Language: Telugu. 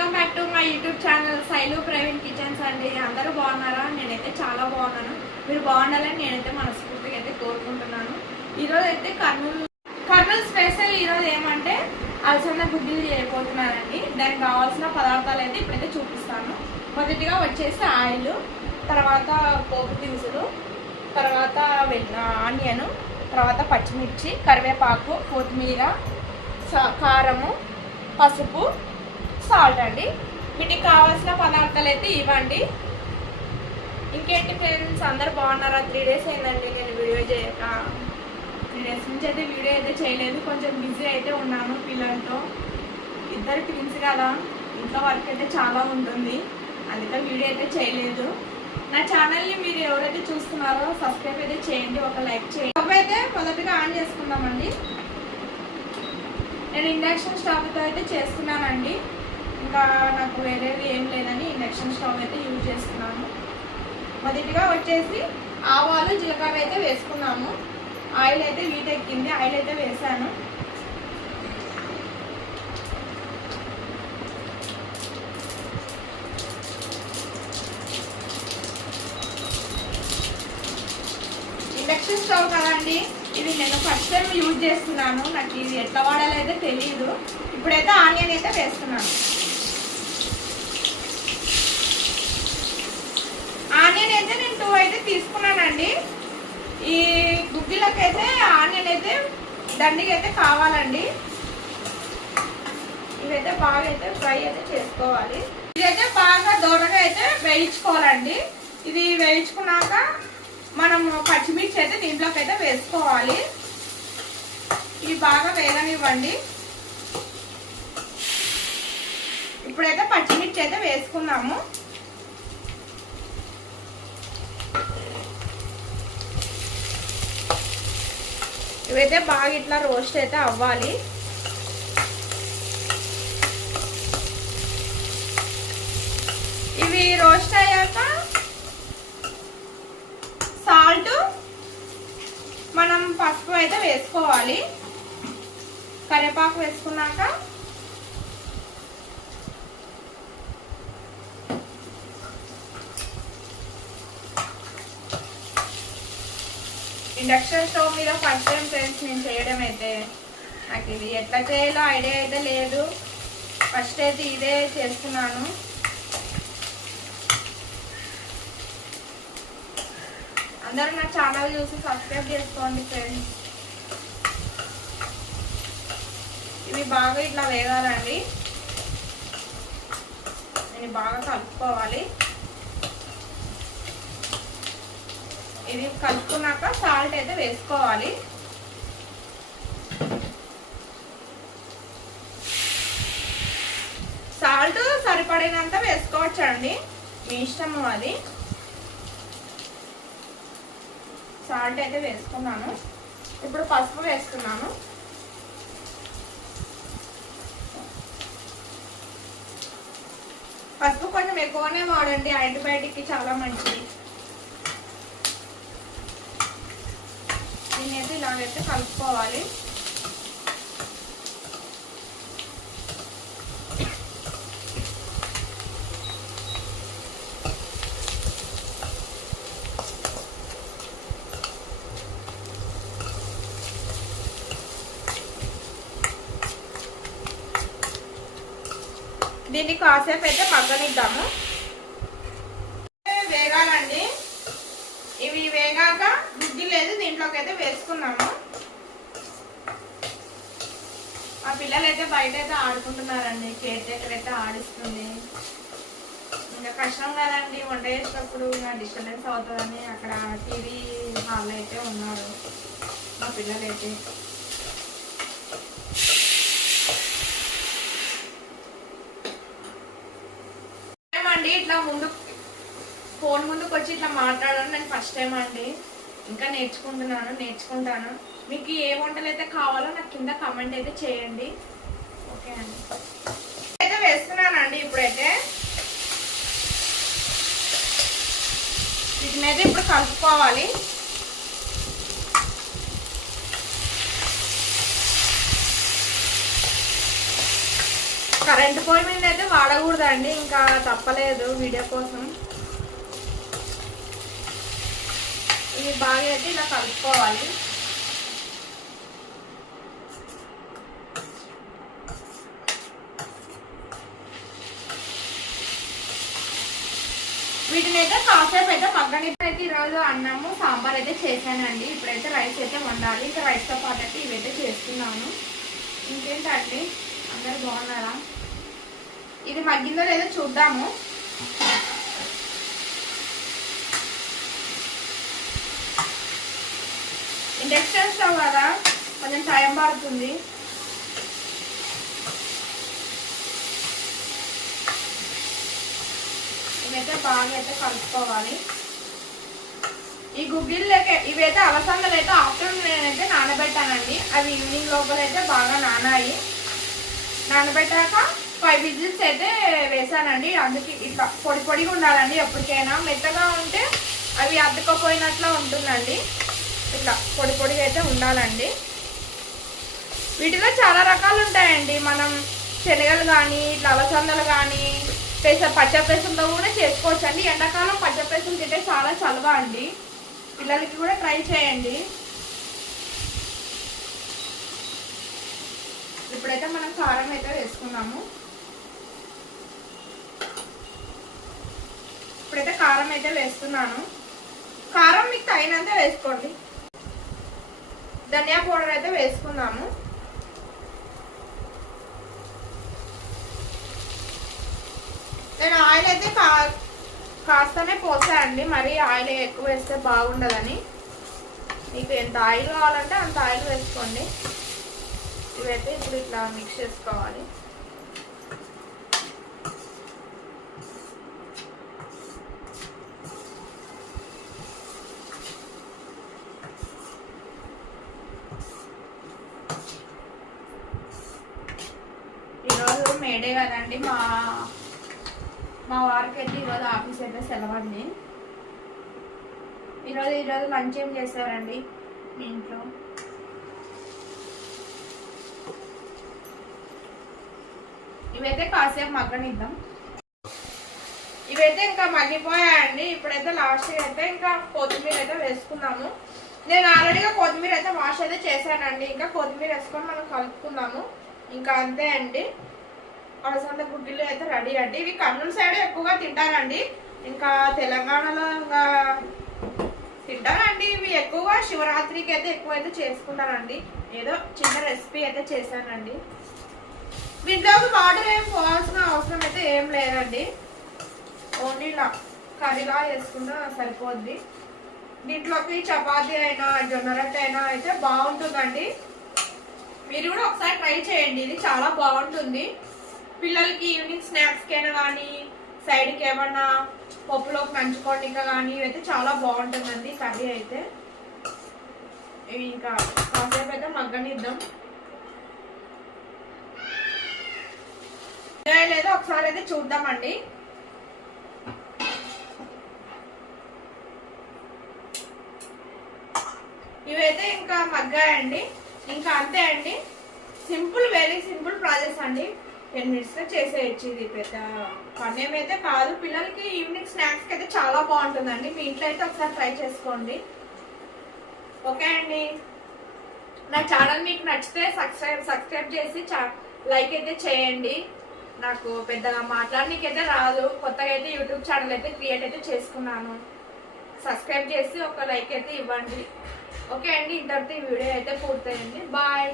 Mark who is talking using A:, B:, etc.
A: Welcome back to my YouTube channel సైలు private kitchens అండి. అందరూ బాగున్నారా? నేనైతే చాలా బాగున్నాను. మీరు బాగుండాలని నేనైతే మనస్ఫూర్తిగా అయితే కోరుకుంటున్నాను. ఈరోజు అయితే కర్నూలు కర్నూలు స్పెషల్ ఈరోజు ఏమంటే అలసంద గుడ్డీలు చేయబోతున్నానండి దానికి కావాల్సిన పదార్థాలు అయితే ఇప్పుడైతే చూపిస్తాను. మొదటిగా వచ్చేసి ఆయిల్ తర్వాత పోపు దినుసులు తర్వాత ఆనియన్ తర్వాత పచ్చిమిర్చి కరివేపాకు కొత్తిమీర సా- కారము పసుపు సాల్ట్ అండి. వీటికి కావాల్సిన పదార్థాలు అయితే ఇవ్వండి. ఇంకేంటి ఫ్రెండ్స్ అందరు బాగున్నారా? త్రీ డేస్ అయిందండి నేను వీడియో చేయక త్రీ డేస్ నుంచి అయితే వీడియో అయితే చేయలేదు. కొంచెం బిజీ అయితే ఉన్నాను పిల్లలతో. ఇద్దరు ట్విన్స్ కదా. ఇంట్లో వర్క్ అయితే చాలా ఉంటుంది. అందుకే వీడియో అయితే చేయలేదు. నా ఛానల్ని మీరు ఎవరైతే చూస్తున్నారో సబ్స్క్రైబ్ అయితే చేయండి. ఒక లైక్ చేయండి. స్టవ్ అయితే మొదటిగా ఆన్ చేసుకుందామండి. నేను ఇండక్షన్ స్టవ్తో అయితే చేస్తున్నానండి. ఇంకా నాకు వేరేవి ఏం లేదని ఇండక్షన్ స్టవ్ అయితే యూజ్ చేస్తున్నాను. మొదటిగా వచ్చేసి ఆవాలు జీలకర్ర అయితే వేసుకున్నాము. ఆయిల్ అయితే వీటెక్కింది ఆయిల్ అయితే వేసాను. ఇండక్షన్ స్టవ్ కదండి ఇది నేను ఫస్ట్ టైం యూజ్ చేస్తున్నాను. నాకు ఇది ఎట్లా వాడాలో అయితే తెలియదు ఇప్పుడైతే ఆనియన్ అయితే వేస్తున్నాను. ఆనియన్ అయితే నేను టూ అయితే తీసుకున్నానండి. ఈ గుగ్గిలకి అయితే ఆనియన్ అయితే దండిగా అయితే కావాలండి. ఇవైతే బాగా అయితే ఫ్రై అయితే చేసుకోవాలి. ఇదైతే బాగా దూరగా అయితే వేయించుకోవాలండి. ఇది వేయించుకున్నాక మనం పచ్చిమిర్చి అయితే దీంట్లోకి అయితే వేసుకోవాలి. ఇవి బాగా వేగనివ్వండి. ఇప్పుడైతే పచ్చిమిర్చి అయితే వేసుకున్నాము ఇవైతే బాగా ఇట్లా రోస్ట్ అయితే అవ్వాలి. ఇవి రోస్ట్ అయ్యాక సాల్ట్ మనం పసుపు అయితే వేసుకోవాలి. కరివేపాకు వేసుకున్నాక ఇండక్షన్ స్టవ్ మీద ఫస్ట్ టైం ఫ్రెండ్స్ నేను చేయడం అయితే నాకు ఇది ఎట్లా చేయాలో ఐడియా అయితే లేదు. ఫస్ట్ అయితే ఇదే చేస్తున్నాను. అందరూ నా ఛానల్ చూసి సబ్స్క్రైబ్ చేసుకోండి ఫ్రెండ్స్ ఇవి బాగా ఇట్లా వేగాలండి. నేను బాగా కలుపుకోవాలి. ఇది కలుపుకున్నాక సాల్ట్ అయితే వేసుకోవాలి. సాల్ట్ సరిపడినంత వేసుకోవచ్చండి. మీ ఇష్టము అది. సాల్ట్ అయితే వేసుకున్నాను. ఇప్పుడు పసుపు వేసుకున్నాను పసుపు కొంచెం ఎక్కువనే వాడండి. యాంటీబయాటిక్కి చాలా మంచిది దీన్ని అయితే కలుపుకోవాలి. దీన్ని కాసేపు అయితే పక్కనిద్దాము వేగాలండి. ఇవి వేగాక లేదు దీంట్లోకి అయితే వేసుకున్నాము. మా పిల్లలు అయితే బయట అయితే ఆడుకుంటున్నారండి కేర్ టేకర్ అయితే ఆడిస్తుంది. ఇంకా కష్టం కదండి వంట చేసేటప్పుడు ఇంకా డిస్టర్బెన్స్ అవుతుందని అక్కడ టీవీ హాల్లో అయితే ఉన్నారు మా పిల్లలు అయితే అండి ఇట్లా ముందు ఫోన్ ముందుకు వచ్చి ఇట్లా మాట్లాడడం నేను ఫస్ట్ టైం అండి. ఇంకా నేర్చుకుంటున్నాను నేర్చుకుంటాను. మీకు ఏ వంటలు అయితే కావాలో నాకు కింద కమెంట్ అయితే చేయండి. ఓకే అండి. అయితే వేస్తున్నానండి ఇప్పుడైతే. వీటిని అయితే ఇప్పుడు కలుపుకోవాలి. కరెంట్ పొయ్యి మీద అయితే వాడకూడదండి ఇంకా తప్పలేదు వీడియో కోసం. ఇది బాగా అయితే ఇలా కలుపుకోవాలి. వీటిని అయితే కాసేపు అయితే పక్కన అయితే ఈరోజు అన్నము సాంబార్ అయితే చేశానండి. ఇప్పుడైతే రైస్ అయితే వండాలి. ఇంకా రైస్తో పాటు అయితే ఇవైతే చేస్తున్నాను. ఇంకేంటండి అందరు బాగున్నారా? ఇది మగ్గిందో లేదో చూద్దాము. ఇండక్షన్ స్టవ్ కదా కొంచెం టైం పడుతుంది. ఇవైతే బాగా అయితే కలుపుకోవాలి. ఈ గుగ్గిళ్ళకి ఇవైతే అలసందలు అయితే ఆఫ్టర్నూన్ నేనైతే నానబెట్టానండి. అవి ఈవినింగ్ లోపల అయితే బాగా నానాయి. నానబెట్టాక ఫైవ్ విజిల్స్ అయితే వేసానండి. అందుకే ఇట్లా పొడి పొడిగా ఉండాలండి ఎప్పటికైనా. మెత్తగా ఉంటే అవి అద్దుకపోయినట్లు ఉంటుందండి. ఇట్లా పొడి పొడిగా అయితే ఉండాలండి. వీటిలో చాలా రకాలు ఉంటాయండి. మనం శనగలు కానీ ఇట్లా అలసందలు కానీ పెస పచ్చపెసంతో కూడా చేసుకోవచ్చు అండి ఎండాకాలం పచ్చపెసం తింటే చాలా చలవ అండి. పిల్లలకి కూడా ట్రై చేయండి. ఇప్పుడైతే మనం కారం అయితే వేసుకున్నాము. ఇప్పుడైతే కారం అయితే వేస్తున్నాను. కారం మీకు తగినంత వేసుకోండి. ధనియా పౌడర్ అయితే వేసుకుందాము నేను ఆయిల్ అయితే కా కాస్తనే పోసాయండి మరి ఆయిల్ ఎక్కువ వేస్తే బాగుండదని. మీకు ఎంత ఆయిల్ కావాలంటే అంత ఆయిల్ వేసుకోండి. ఇవైతే ఇప్పుడు ఇట్లా మిక్స్ చేసుకోవాలి. ఈరోజు మేడే కదండి మా మా వారికి అయితే ఈరోజు ఆఫీస్ అయితే సెలవండి. ఈరోజు ఈరోజు లంచ్ ఏం చేశారండి మీ ఇంట్లో? ఇవైతే కాసేపు మగ్గనిద్దాం. ఇవైతే ఇంకా మగ్గిపోయాయండి. ఇప్పుడైతే లాస్ట్ అయితే ఇంకా కొత్తిమీర అయితే వేసుకున్నాము. నేను ఆల్రెడీగా కొత్తిమీర అయితే వాష్ అయితే చేశానండి. ఇంకా కొత్తిమీర వేసుకొని మనం కలుపుకుందాము. ఇంకా అంతే అండి. అలసంద గుడ్డిలో అయితే రెడీ అండి. ఇవి కర్నూలు సైడ్ ఎక్కువగా తింటారండి. ఇంకా తెలంగాణలో ఇంకా తింటారండి. ఇవి ఎక్కువగా శివరాత్రికి అయితే ఎక్కువ అయితే చేసుకుంటారండి. ఏదో చిన్న రెసిపీ అయితే చేశానండి. దీంట్లోకి వాటర్ ఏం పోవాల్సిన అవసరం అయితే ఏం లేదండి. ఓన్లీ ఇలా కర్రీలా వేసుకున్నా సరిపోద్ది. దీంట్లోకి చపాతీ అయినా జొన్న రొట్టె అయినా అయితే బాగుంటుందండి. మీరు కూడా ఒకసారి ట్రై చేయండి. ఇది చాలా బాగుంటుంది. పిల్లలకి ఈవినింగ్ స్నాక్స్కి అయినా కానీ సైడ్కి ఏమన్నా పప్పులో నంచుకోవడానికి కానీ ఇవైతే చాలా బాగుంటుందండి కర్రీ అయితే. ఇవి ఇంకా కాసేపు అయితే మగ్గనిద్దాం. లేదో ఒకసారి అయితే చూద్దామండి. ఇవైతే ఇంకా మగ్గాయండి. ఇంకా అంతే అండి. సింపుల్ వెరీ సింపుల్ ప్రాసెస్ అండి. టెన్ మినిట్స్లో చేసేయచ్చు ఇది పెద్ద పని. అయితే కాదు పిల్లలకి ఈవినింగ్ స్నాక్స్కి అయితే చాలా బాగుంటుందండి. మీ ఇంట్లో అయితే ఒకసారి ట్రై చేసుకోండి. ఓకే అండి? నా ఛానల్ మీకు నచ్చితే సబ్స్క్రైబ్ సబ్స్క్రైబ్ చేసి లైక్ అయితే చేయండి. నాకు పెద్దగా మాట్లాడనీకైతే రాదు. కొత్తగా అయితే యూట్యూబ్ ఛానల్ అయితే క్రియేట్ అయితే చేసుకున్నాను. సబ్స్క్రైబ్ చేసి ఒక లైక్ అయితే ఇవ్వండి. ఓకే అండి ఇంతటితో ఈ వీడియో అయితే పూర్తయింది. బాయ్.